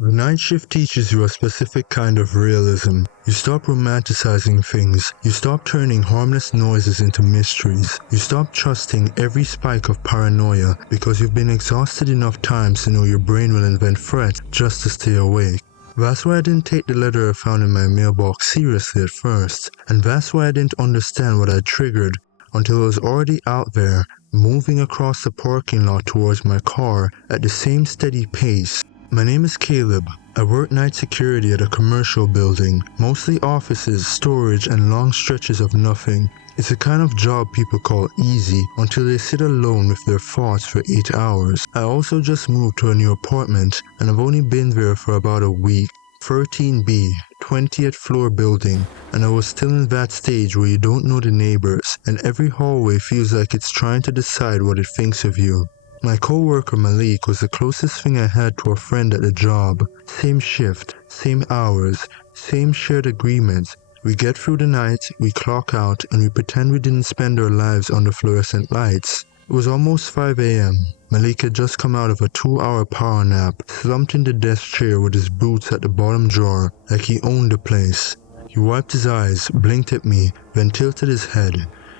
The night shift teaches you a specific kind of realism. You stop romanticizing things. You stop turning harmless noises into mysteries. You stop trusting every spike of paranoia because you've been exhausted enough times to know your brain will invent threats just to stay awake. That's why I didn't take the letter I found in my mailbox seriously at first, and that's why I didn't understand what I triggered until it was already out there, moving across the parking lot towards my car at the same steady pace. My name is Caleb. I work night security at a commercial building, mostly offices, storage, and long stretches of nothing. It's the kind of job people call easy until they sit alone with their thoughts for 8 hours. I also just moved to a new apartment, and I've only been there for about a week. 13B, 20th floor building, and I was still in that stage where you don't know the neighbors, and every hallway feels like it's trying to decide what it thinks of you. My co-worker Malik was the closest thing I had to a friend at the job. Same shift, same hours, same shared agreements. We get through the night, we clock out, and we pretend we didn't spend our lives under fluorescent lights. It was almost 5 a.m. Malik had just come out of a 2-hour power nap, slumped in the desk chair with his boots at the bottom drawer, like he owned the place. He wiped his eyes, blinked at me, then tilted his head.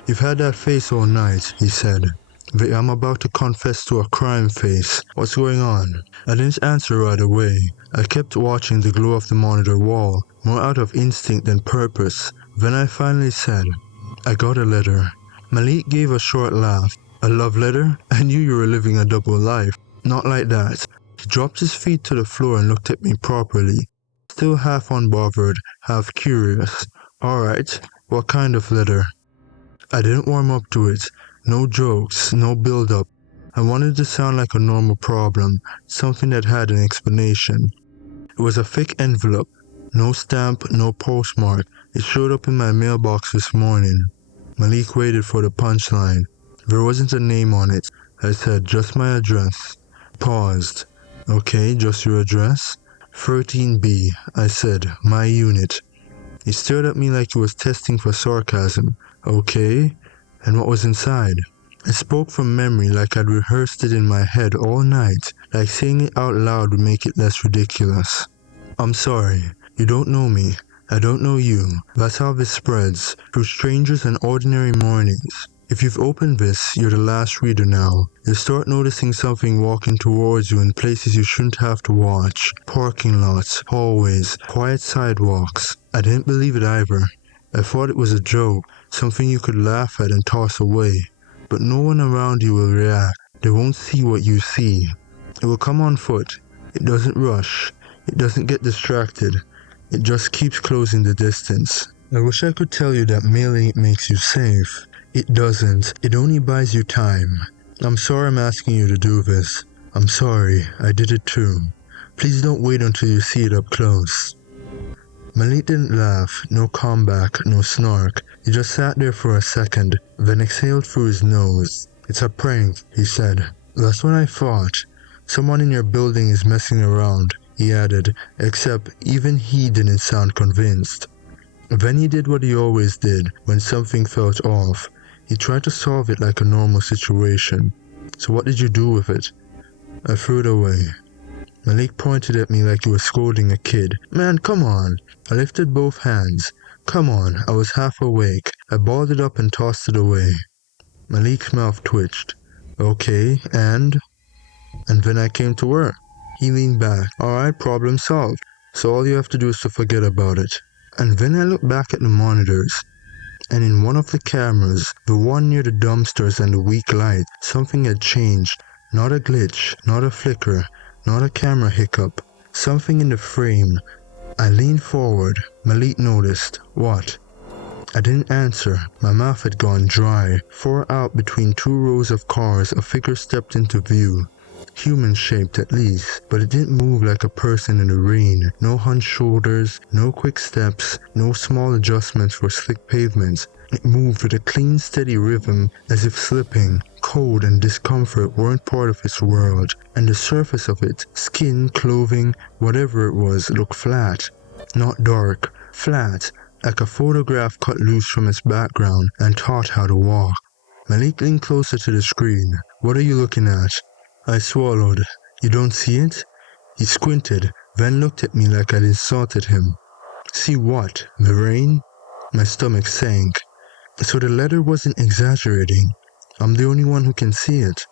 "You've had that face all night," he said. The "I'm about to confess to a crime" face. "What's going on?" I didn't answer right away. I kept watching the glow of the monitor wall, more out of instinct than purpose. Then I finally said, "I got a letter." Malik gave a short laugh. "A love letter? I knew you were living a double life." "Not like that." He dropped his feet to the floor and looked at me properly, still half unbothered, half curious. "Alright, what kind of letter?" I didn't warm up to it. No jokes, no build-up. I wanted to sound like a normal problem, something that had an explanation. It was a thick envelope. No stamp, no postmark. It showed up in my mailbox this morning. Malik waited for the punchline. There wasn't a name on it. I said, "Just my address." Paused. "Okay, just your address?" 13B, I said, "My unit." He stared at me like he was testing for sarcasm. "Okay? And what was inside?" I spoke from memory like I'd rehearsed it in my head all night, like saying it out loud would make it less ridiculous. "I'm sorry. You don't know me. I don't know you. That's how this spreads, through strangers and ordinary mornings. If you've opened this, you're the last reader now. You'll start noticing something walking towards you in places you shouldn't have to watch. Parking lots, hallways, quiet sidewalks." I didn't believe it either. I thought it was a joke, something you could laugh at and toss away. But no one around you will react. They won't see what you see. It will come on foot. It doesn't rush. It doesn't get distracted. It just keeps closing the distance. I wish I could tell you that mailing it makes you safe. It doesn't. It only buys you time. I'm sorry I'm asking you to do this. I'm sorry. I did it too. Please don't wait until you see it up close. Malik didn't laugh, no comeback, no snark. He just sat there for a second, then exhaled through his nose. "It's a prank," he said. "That's what I thought. Someone in your building is messing around," he added, except even he didn't sound convinced. Then he did what he always did when something felt off. He tried to solve it like a normal situation. "So what did you do with it?" "I threw it away." Malik pointed at me like he was scolding a kid. "Man, come on." I lifted both hands. "Come on." I was half awake. I balled it up and tossed it away. Malik's mouth twitched. "Okay, and?" "And then I came to work." He leaned back. "Alright, problem solved. So all you have to do is to forget about it." And then I looked back at the monitors. And in one of the cameras, the one near the dumpsters and the weak light, something had changed. Not a glitch, not a flicker, not a camera hiccup. Something in the frame. I leaned forward. Malik noticed. "What?" I didn't answer. My mouth had gone dry. Far out between 2 rows of cars, a figure stepped into view. Human-shaped at least, but it didn't move like a person in the rain. No hunched shoulders, no quick steps, no small adjustments for slick pavements. It moved with a clean, steady rhythm, as if slipping. Cold and discomfort weren't part of its world, and the surface of it, skin, clothing, whatever it was, looked flat. Not dark, flat, like a photograph cut loose from its background and taught how to walk. Malik leaned closer to the screen. "What are you looking at?" I swallowed. "You don't see it?" He squinted, Ven looked at me like I'd insulted him. See what? The rain? My stomach sank. So the letter wasn't exaggerating. I'm the only one who can see it.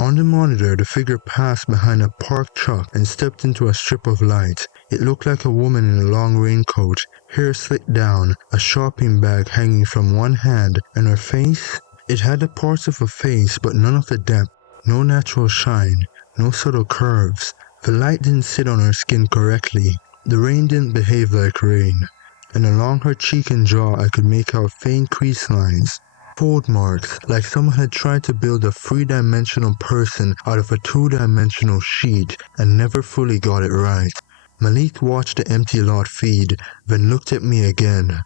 On the monitor, the figure passed behind a parked truck and stepped into a strip of light. It looked like a woman in a long raincoat, hair slicked down, a shopping bag hanging from one hand, and her face? It had the parts of a face, but none of the depth. No natural shine, no subtle curves. The light didn't sit on her skin correctly. The rain didn't behave like rain. And along her cheek and jaw I could make out faint crease lines. Fold marks, like someone had tried to build a three-dimensional person out of a two-dimensional sheet and never fully got it right. Malik watched the empty lot feed, then looked at me again.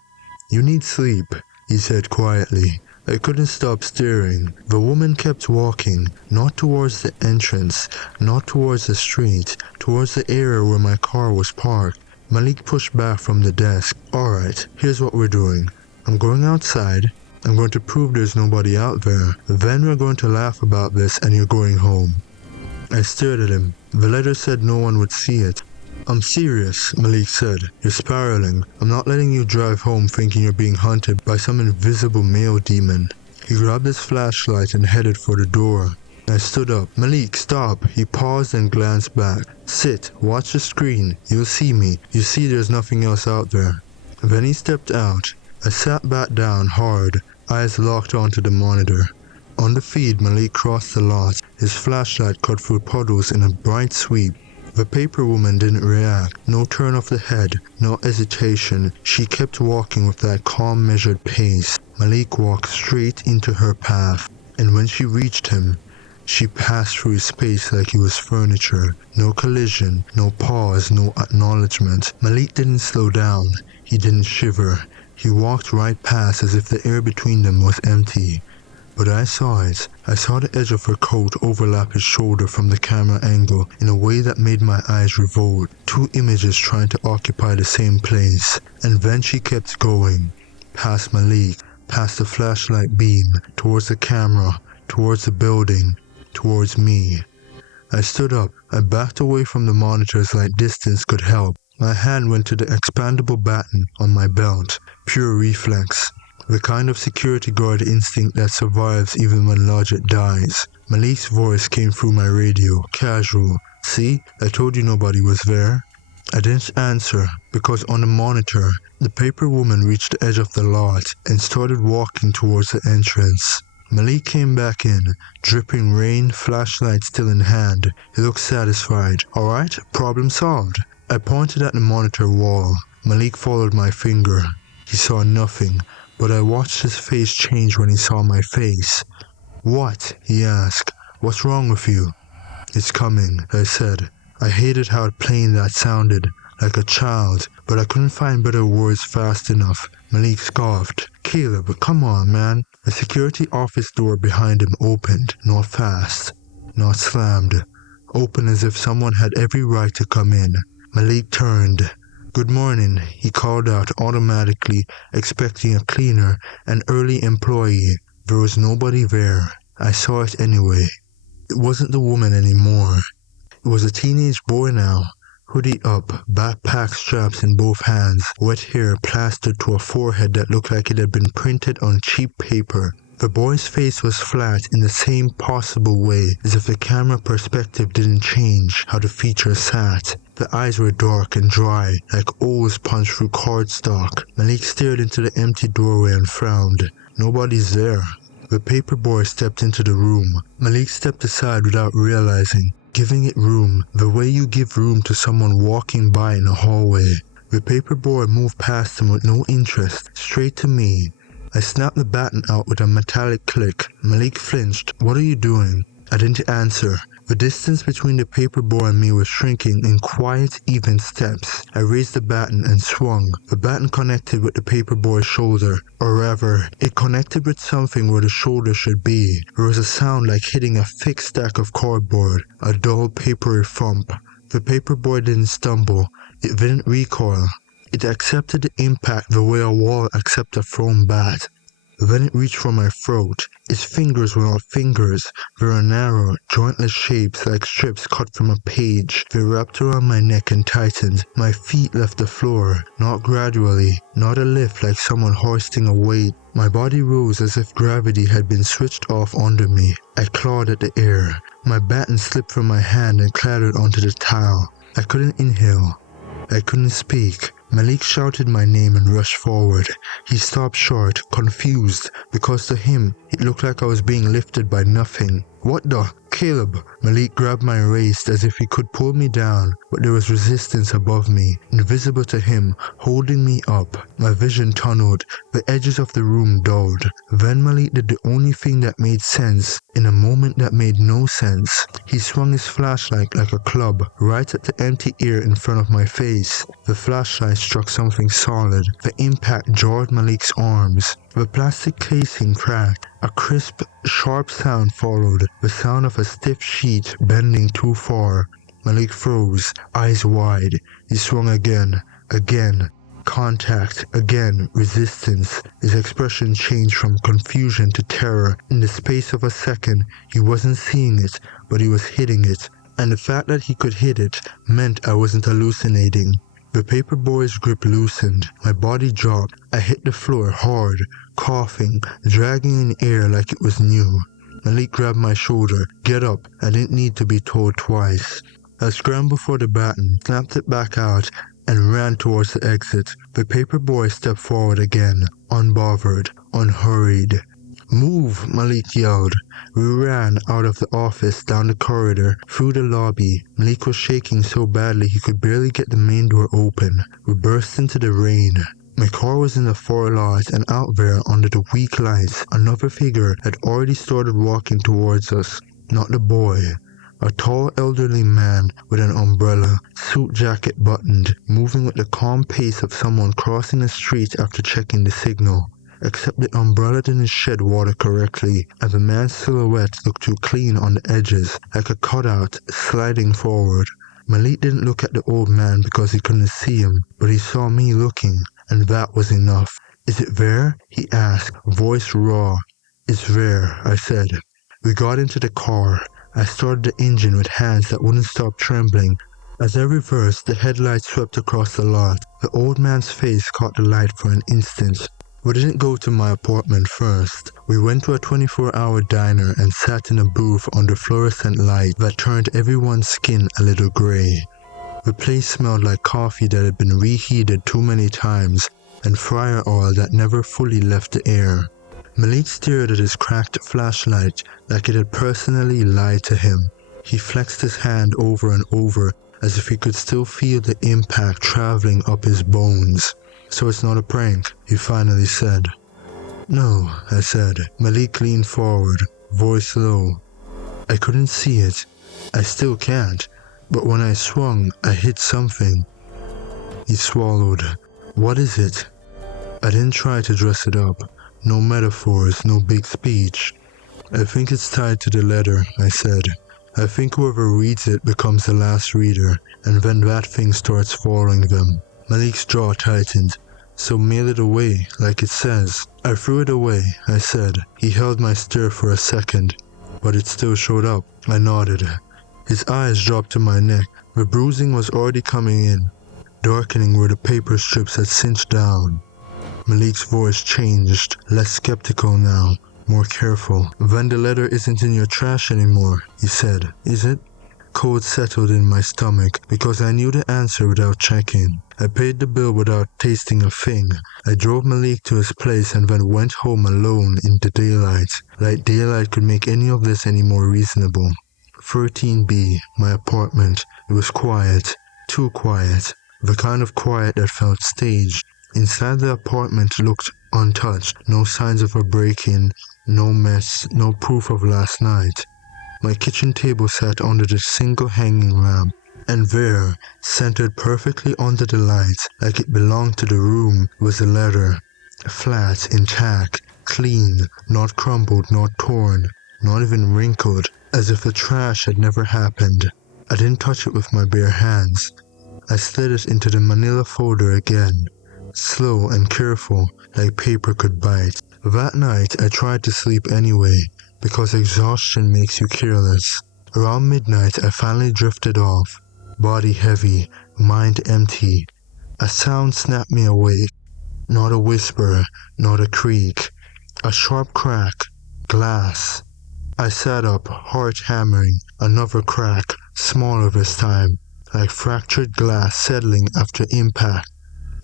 You need sleep, he said quietly. I couldn't stop staring. The woman kept walking, not towards the entrance, not towards the street, towards the area where my car was parked. Malik pushed back from the desk. Alright, here's what we're doing. I'm going outside. I'm going to prove there's nobody out there. Then we're going to laugh about this and you're going home. I stared at him. The letter said no one would see it. I'm serious, Malik said. You're spiraling. I'm not letting you drive home thinking you're being hunted by some invisible male demon. He grabbed his flashlight and headed for the door. I stood up. Malik, stop. He paused and glanced back. Sit. Watch the screen. You'll see me. You see there's nothing else out there. Then he stepped out. I sat back down hard, eyes locked onto the monitor. On the feed, Malik crossed the lot. His flashlight cut through puddles in a bright sweep. The paper woman didn't react. No turn of the head, no hesitation. She kept walking with that calm, measured pace. Malik walked straight into her path, and when she reached him, she passed through his space like he was furniture. No collision, no pause, no acknowledgement. Malik didn't slow down. He didn't shiver. He walked right past as if the air between them was empty. But I saw it. I saw the edge of her coat overlap his shoulder from the camera angle in a way that made my eyes revolt. Two images trying to occupy the same place. And then she kept going. Past Malik, past the flashlight beam, towards the camera, towards the building, towards me. I stood up. I backed away from the monitors like distance could help. My hand went to the expandable baton on my belt. Pure reflex. The kind of security guard instinct that survives even when logic dies. Malik's voice came through my radio, casual. See, I told you nobody was there. I didn't answer, because on the monitor, the paper woman reached the edge of the lot and started walking towards the entrance. Malik came back in, dripping rain, flashlight still in hand. He looked satisfied. Alright, problem solved. I pointed at the monitor wall. Malik followed my finger. He saw nothing, but I watched his face change when he saw my face. What? He asked. What's wrong with you? It's coming, I said. I hated how plain that sounded, like a child, but I couldn't find better words fast enough. Malik scoffed. Caleb, come on, man. The security office door behind him opened, not fast, not slammed. Open as if someone had every right to come in. Malik turned. Good morning, he called out automatically, expecting a cleaner, an early employee. There was nobody there. I saw it anyway. It wasn't the woman anymore. It was a teenage boy now, hoodie up, backpack straps in both hands, wet hair plastered to a forehead that looked like it had been printed on cheap paper. The boy's face was flat in the same possible way, as if the camera perspective didn't change how the features sat. The eyes were dark and dry, like O's punched through cardstock. Malik stared into the empty doorway and frowned. Nobody's there. The paper boy stepped into the room. Malik stepped aside without realizing, giving it room, the way you give room to someone walking by in a hallway. The paper boy moved past him with no interest, straight to me. I snapped the baton out with a metallic click. Malik flinched. What are you doing? I didn't answer. The distance between the paper boy and me was shrinking in quiet, even steps. I raised the baton and swung. The baton connected with the paper boy's shoulder, or rather, it connected with something where the shoulder should be. There was a sound like hitting a thick stack of cardboard, a dull, papery thump. The paper boy didn't stumble. It didn't recoil. It accepted the impact the way a wall accepts a thrown bat. Then it reached for my throat. Its fingers were not fingers. They were narrow, jointless shapes like strips cut from a page. They wrapped around my neck and tightened. My feet left the floor, not gradually, not a lift like someone hoisting a weight. My body rose as if gravity had been switched off under me. I clawed at the air. My baton slipped from my hand and clattered onto the tile. I couldn't inhale. I couldn't speak. Malik shouted my name and rushed forward. He stopped short, confused, because to him, it looked like I was being lifted by nothing. What the? Caleb! Malik grabbed my waist as if he could pull me down, but there was resistance above me, invisible to him, holding me up. My vision tunneled, the edges of the room dulled. Then Malik did the only thing that made sense, in a moment that made no sense. He swung his flashlight like a club, right at the empty air in front of my face. The flashlight struck something solid. The impact jarred Malik's arms. The plastic casing cracked. A crisp, sharp sound followed, the sound of a stiff sheet bending too far. Malik froze, eyes wide. He swung again. Contact, again, resistance. His expression changed from confusion to terror. In the space of a second, he wasn't seeing it, but he was hitting it. And the fact that he could hit it meant I wasn't hallucinating. The paper boy's grip loosened. My body dropped. I hit the floor hard, coughing, dragging in air like it was new. Malik grabbed my shoulder. Get up. I didn't need to be told twice. I scrambled for the baton, snapped it back out, and ran towards the exit. The paper boy stepped forward again, unbothered, unhurried. Move, Malik yelled. We ran out of the office, down the corridor, through the lobby. Malik was shaking so badly he could barely get the main door open. We burst into the rain. My car was in the far lot, and out there, under the weak lights, another figure had already started walking towards us. Not the boy. A tall elderly man with an umbrella, suit jacket buttoned, moving with the calm pace of someone crossing the street after checking the signal. Except the umbrella didn't shed water correctly, and the man's silhouette looked too clean on the edges, like a cutout sliding forward. Malik didn't look at the old man because he couldn't see him, but he saw me looking, and that was enough. Is it there? He asked, voice raw. It's there, I said. We got into the car. I started the engine with hands that wouldn't stop trembling. As I reversed, the headlights swept across the lot. The old man's face caught the light for an instant. We didn't go to my apartment first. We went to a 24-hour diner and sat in a booth under fluorescent light that turned everyone's skin a little gray. The place smelled like coffee that had been reheated too many times and fryer oil that never fully left the air. Malik stared at his cracked flashlight like it had personally lied to him. He flexed his hand over and over as if he could still feel the impact traveling up his bones. So it's not a prank, he finally said. No, I said. Malik leaned forward, voice low. I couldn't see it. I still can't. But when I swung, I hit something. He swallowed. What is it? I didn't try to dress it up. No metaphors, no big speech. I think it's tied to the letter, I said. I think whoever reads it becomes the last reader, and then that thing starts following them. Malik's jaw tightened. So mail it away, like it says. I threw it away, I said. He held my stare for a second, but it still showed up. I nodded. His eyes dropped to my neck. The bruising was already coming in, darkening where the paper strips had cinched down. Malik's voice changed, less skeptical now, more careful. Then the letter isn't in your trash anymore, he said. Is it? Cold settled in my stomach because I knew the answer without checking. I paid the bill without tasting a thing. I drove Malik to his place and then went home alone in the daylight. Like daylight could make any of this any more reasonable. 13B, my apartment. It was quiet. Too quiet. The kind of quiet that felt staged. Inside the apartment looked untouched. No signs of a break-in, no mess, no proof of last night. My kitchen table sat under the single hanging lamp, and there, centered perfectly under the light, like it belonged to the room, was a letter. Flat, intact, clean, not crumpled, not torn, not even wrinkled, as if the trash had never happened. I didn't touch it with my bare hands. I slid it into the manila folder again, slow and careful, like paper could bite. That night, I tried to sleep anyway, because exhaustion makes you careless. Around midnight, I finally drifted off, body heavy, mind empty. A sound snapped me awake, not a whisper, not a creak, a sharp crack, glass. I sat up, heart hammering, another crack, smaller this time, like fractured glass settling after impact.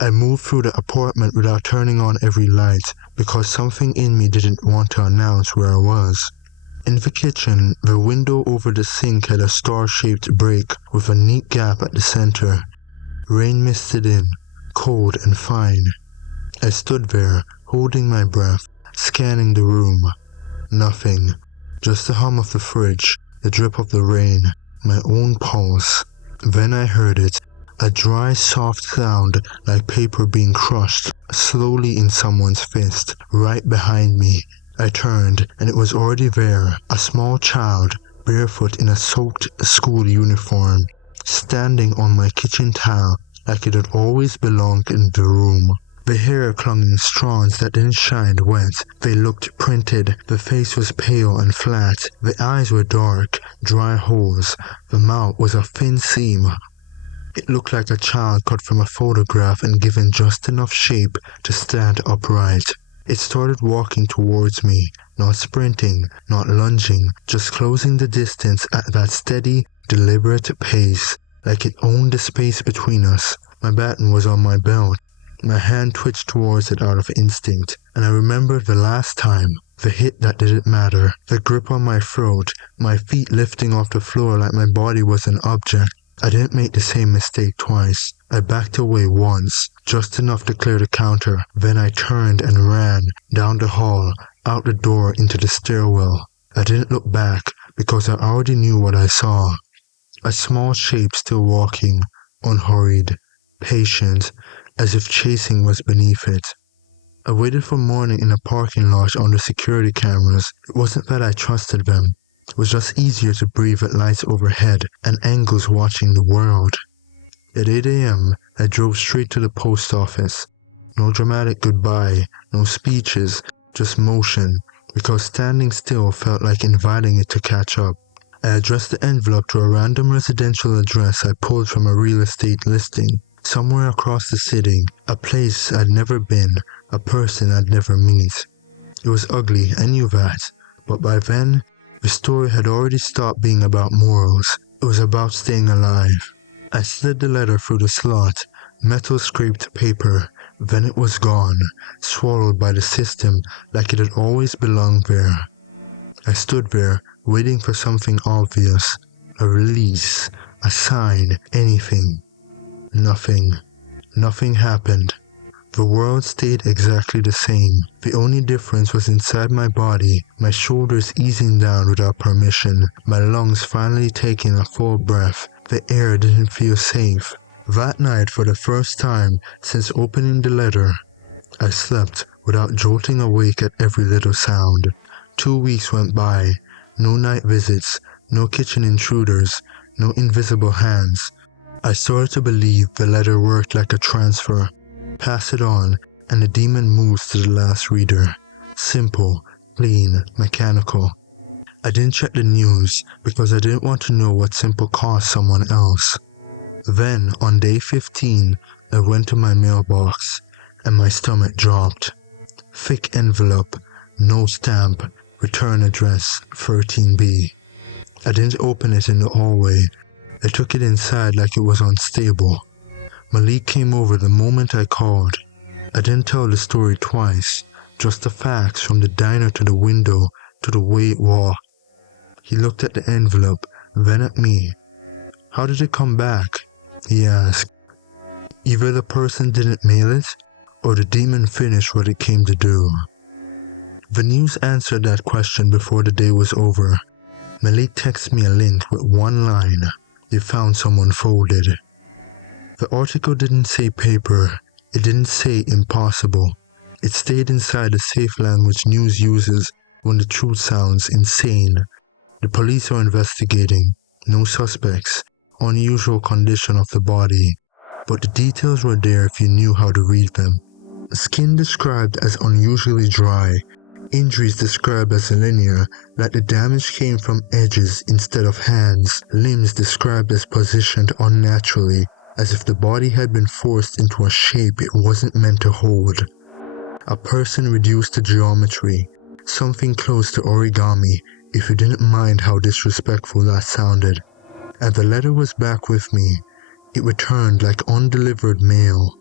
I moved through the apartment without turning on every light because something in me didn't want to announce where I was. In the kitchen, the window over the sink had a star-shaped break with a neat gap at the center. Rain misted in, cold and fine. I stood there, holding my breath, scanning the room. Nothing. Just the hum of the fridge, the drip of the rain, my own pulse. Then I heard it, a dry, soft sound like paper being crushed slowly in someone's fist, right behind me. I turned, and it was already there, a small child, barefoot in a soaked school uniform, standing on my kitchen tile like it had always belonged in the room. The hair clung in strands that didn't shine wet. They looked printed. The face was pale and flat. The eyes were dark, dry holes. The mouth was a thin seam. It looked like a child cut from a photograph and given just enough shape to stand upright. It started walking towards me, not sprinting, not lunging, just closing the distance at that steady, deliberate pace, like it owned the space between us. My baton was on my belt. My hand twitched towards it out of instinct, and I remembered the last time, the hit that didn't matter, the grip on my throat, my feet lifting off the floor like my body was an object. I didn't make the same mistake twice. I backed away once, just enough to clear the counter. Then I turned and ran, down the hall, out the door into the stairwell. I didn't look back, because I already knew what I saw. A small shape still walking, unhurried, patient, as if chasing was beneath it. I waited for morning in a parking lot under security cameras. It wasn't that I trusted them. It was just easier to breathe at lights overhead and angles watching the world. At 8 a.m., I drove straight to the post office. No dramatic goodbye, no speeches, just motion, because standing still felt like inviting it to catch up. I addressed the envelope to a random residential address I pulled from a real estate listing. Somewhere across the city, a place I'd never been, a person I'd never meet. It was ugly, I knew that, but by then, the story had already stopped being about morals. It was about staying alive. I slid the letter through the slot, metal scraped paper, then it was gone, swallowed by the system like it had always belonged there. I stood there, waiting for something obvious, a release, a sign, anything. Nothing. Nothing happened. The world stayed exactly the same. The only difference was inside my body, my shoulders easing down without permission, my lungs finally taking a full breath. The air didn't feel safe. That night, for the first time since opening the letter, I slept without jolting awake at every little sound. 2 weeks went by. No night visits, no kitchen intruders, no invisible hands. I started to believe the letter worked like a transfer. Pass it on, and the demon moves to the last reader. Simple, clean, mechanical. I didn't check the news because I didn't want to know what simple cost someone else. Then, on day 15, I went to my mailbox, and my stomach dropped. Thick envelope, no stamp, return address 13B. I didn't open it in the hallway. I took it inside like it was unstable. Malik came over the moment I called. I didn't tell the story twice, just the facts from the diner to the window to the way it walked. He looked at the envelope, then at me. How did it come back? He asked. Either the person didn't mail it, or the demon finished what it came to do. The news answered that question before the day was over. Malik texted me a link with one line. They found someone folded. The article didn't say paper. It didn't say impossible. It stayed inside the safe language news uses when the truth sounds insane. The police are investigating. No suspects. Unusual condition of the body. But the details were there if you knew how to read them. Skin described as unusually dry, Injuries described as linear, like the damage came from edges instead of hands. Limbs described as positioned unnaturally, as if the body had been forced into a shape it wasn't meant to hold. A person reduced to geometry, something close to origami, if you didn't mind how disrespectful that sounded. And the letter was back with me. It returned like undelivered mail.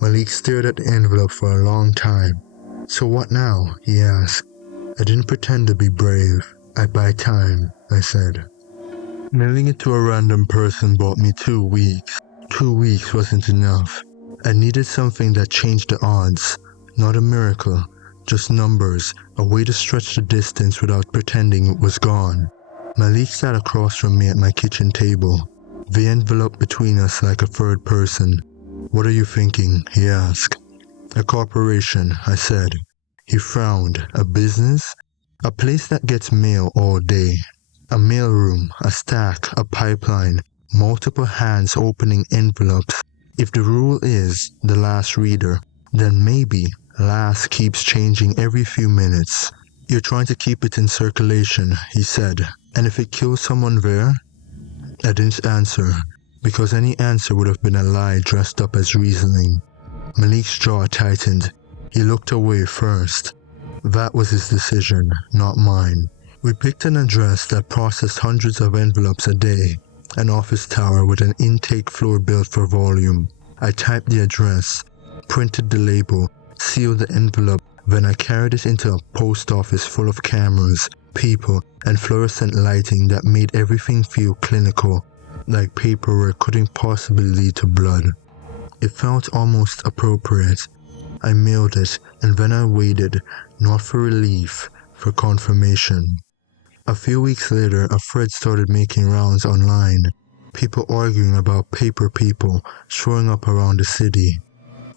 Malik stared at the envelope for a long time. "So what now?" he asked. I didn't pretend to be brave. "I buy time," I said. Mailing it to a random person bought me 2 weeks. 2 weeks wasn't enough. I needed something that changed the odds. Not a miracle, just numbers, a way to stretch the distance without pretending it was gone. Malik sat across from me at my kitchen table, the envelope between us like a third person. "What are you thinking?" he asked. "A corporation," I said. He frowned. "A business?" "A place that gets mail all day. A mailroom, a stack, a pipeline, multiple hands opening envelopes. If the rule is the last reader, then maybe last keeps changing every few minutes." "You're trying to keep it in circulation," he said. "And if it kills someone there?" I didn't answer, because any answer would have been a lie dressed up as reasoning. Malik's jaw tightened. He looked away first. That was his decision, not mine. We picked an address that processed hundreds of envelopes a day, an office tower with an intake floor built for volume. I typed the address, printed the label, sealed the envelope, then I carried it into a post office full of cameras, people, and fluorescent lighting that made everything feel clinical, like paperwork couldn't possibly lead to blood. It felt almost appropriate. I mailed it, and then I waited, not for relief, for confirmation. A few weeks later, a thread started making rounds online. People arguing about paper people showing up around the city.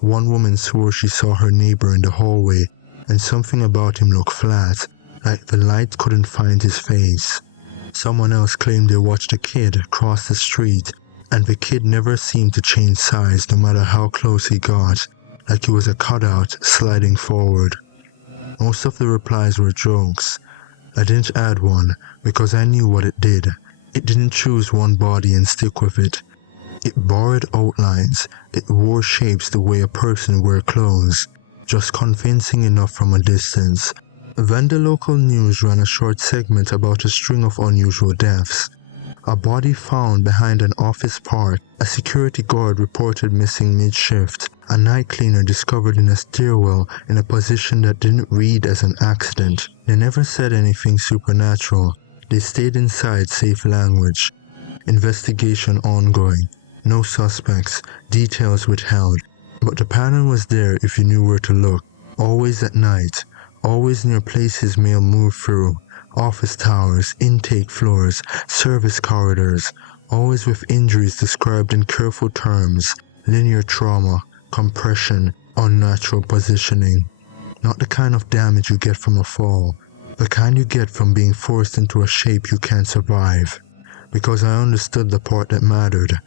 One woman swore she saw her neighbor in the hallway, and something about him looked flat, like the light couldn't find his face. Someone else claimed they watched a kid cross the street, and the kid never seemed to change size no matter how close he got, like he was a cutout sliding forward. Most of the replies were jokes. I didn't add one because I knew what it did. It didn't choose one body and stick with it. It borrowed outlines. It wore shapes the way a person wears clothes, just convincing enough from a distance. Then the local news ran a short segment about a string of unusual deaths. A body found behind an office park, a security guard reported missing mid-shift, a night cleaner discovered in a stairwell in a position that didn't read as an accident. They never said anything supernatural. They stayed inside safe language. Investigation ongoing. No suspects. Details withheld. But the pattern was there if you knew where to look. Always at night. Always near places mail moved through. Office towers, intake floors, service corridors, always with injuries described in careful terms, linear trauma, compression, unnatural positioning. Not the kind of damage you get from a fall, the kind you get from being forced into a shape you can't survive. Because I understood the part that mattered.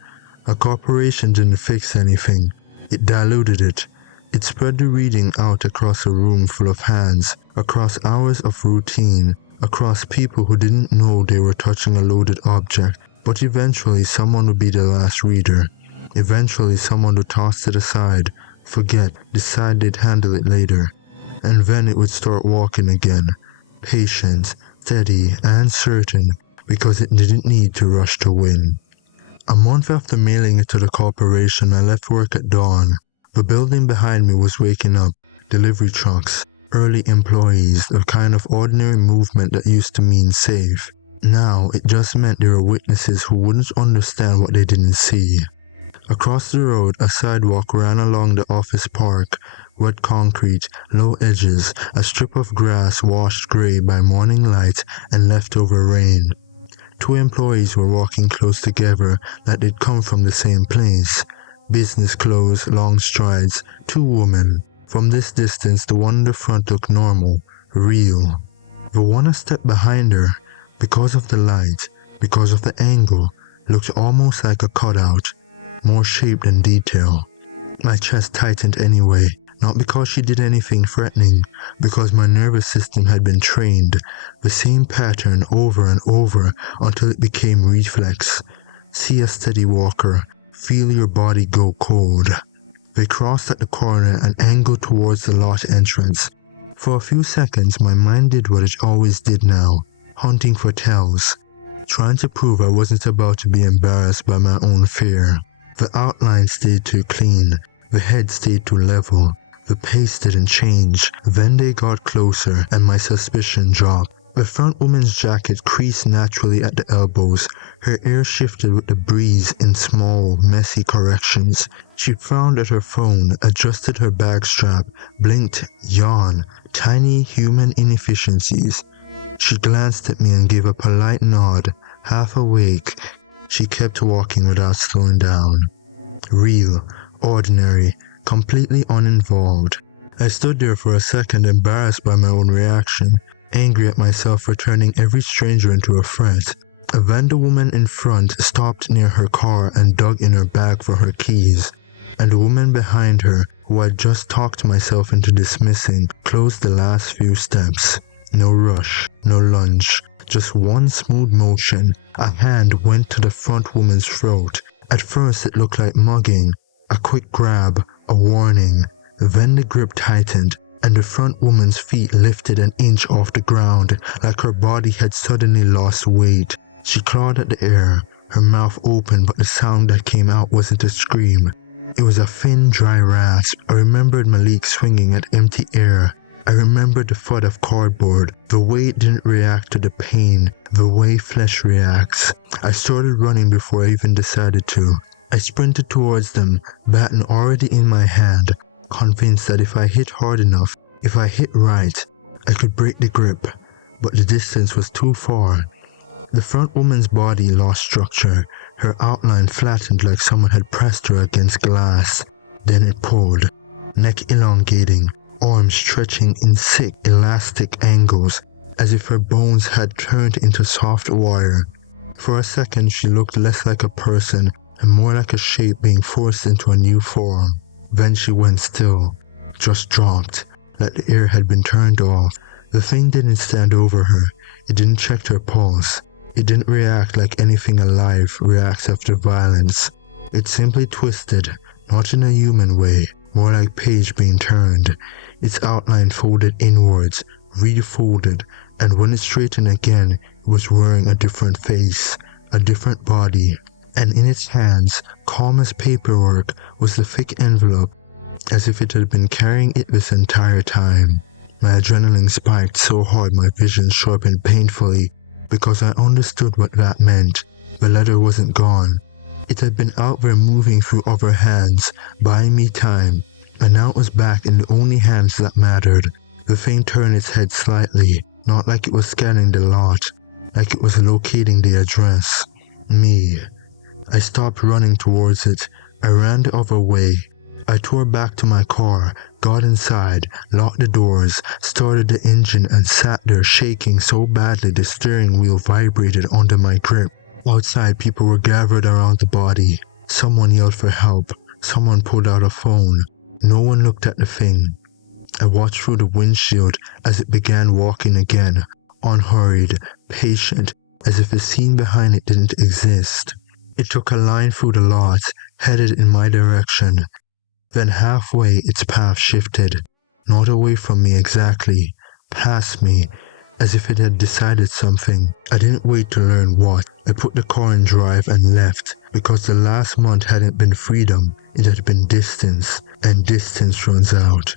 A corporation didn't fix anything, it diluted it. It spread the reading out across a room full of hands, across hours of routine, across people who didn't know they were touching a loaded object, but eventually someone would be the last reader. Eventually someone would toss it aside, forget, decide they'd handle it later. And then it would start walking again, patient, steady, and certain, because it didn't need to rush to win. A month after mailing it to the corporation, I left work at dawn. The building behind me was waking up, delivery trucks, early employees, the kind of ordinary movement that used to mean safe. Now, it just meant there were witnesses who wouldn't understand what they didn't see. Across the road, a sidewalk ran along the office park, wet concrete, low edges, a strip of grass washed gray by morning light and leftover rain. 2 employees were walking close together like they'd come from the same place. Business clothes, long strides, 2 women. From this distance, the one in the front looked normal, real. The one a step behind her, because of the light, because of the angle, looked almost like a cutout, more shape than detail. My chest tightened anyway. Not because she did anything threatening, because my nervous system had been trained, the same pattern over and over until it became reflex. See a steady walker, feel your body go cold. They crossed at the corner and angled towards the lot entrance. For a few seconds my mind did what it always did now, hunting for tells, trying to prove I wasn't about to be embarrassed by my own fear. The outline stayed too clean, the head stayed too level, the pace didn't change. Then they got closer and my suspicion dropped. The front woman's jacket creased naturally at the elbows. Her ear shifted with the breeze in small, messy corrections. She frowned at her phone, adjusted her bag strap, blinked, yawned, tiny human inefficiencies. She glanced at me and gave a polite nod. Half awake, she kept walking without slowing down. Real, ordinary, completely uninvolved. I stood there for a second, embarrassed by my own reaction, angry at myself for turning every stranger into a threat. Then the woman in front stopped near her car and dug in her bag for her keys, and the woman behind her, who I'd just talked myself into dismissing, closed the last few steps. No rush, no lunge, just one smooth motion. A hand went to the front woman's throat. At first it looked like mugging, a quick grab, a warning. Then the grip tightened, and the front woman's feet lifted an inch off the ground, like her body had suddenly lost weight. She clawed at the air, her mouth open, but the sound that came out wasn't a scream. It was a thin, dry rasp. I remembered Malik swinging at empty air. I remembered the thud of cardboard, the way it didn't react to the pain, the way flesh reacts. I started running before I even decided to. I sprinted towards them, baton already in my hand, convinced that if I hit hard enough, if I hit right, I could break the grip, but the distance was too far. The front woman's body lost structure, her outline flattened like someone had pressed her against glass. Then it pulled, neck elongating, arms stretching in sick, elastic angles, as if her bones had turned into soft wire. For a second she looked less like a person and more like a shape being forced into a new form. Then she went still, just dropped, like the air had been turned off. The thing didn't stand over her, it didn't check her pulse, it didn't react like anything alive reacts after violence. It simply twisted, not in a human way, more like page being turned. Its outline folded inwards, refolded, and when it straightened again, it was wearing a different face, a different body. And in its hands, calm as paperwork, was the thick envelope, as if it had been carrying it this entire time. My adrenaline spiked so hard my vision sharpened painfully, because I understood what that meant. The letter wasn't gone. It had been out there moving through other hands, buying me time, and now it was back in the only hands that mattered. The thing turned its head slightly, not like it was scanning the lot, like it was locating the address. Me. I stopped running towards it. I ran the other way. I tore back to my car, got inside, locked the doors, started the engine and sat there shaking so badly the steering wheel vibrated under my grip. Outside people were gathered around the body. Someone yelled for help. Someone pulled out a phone. No one looked at the thing. I watched through the windshield as it began walking again, unhurried, patient, as if the scene behind it didn't exist. It took a line through the lot, headed in my direction. Then halfway its path shifted, not away from me exactly, past me, as if it had decided something. I didn't wait to learn what. I put the car in drive and left, because the last month hadn't been freedom, it had been distance, and distance runs out.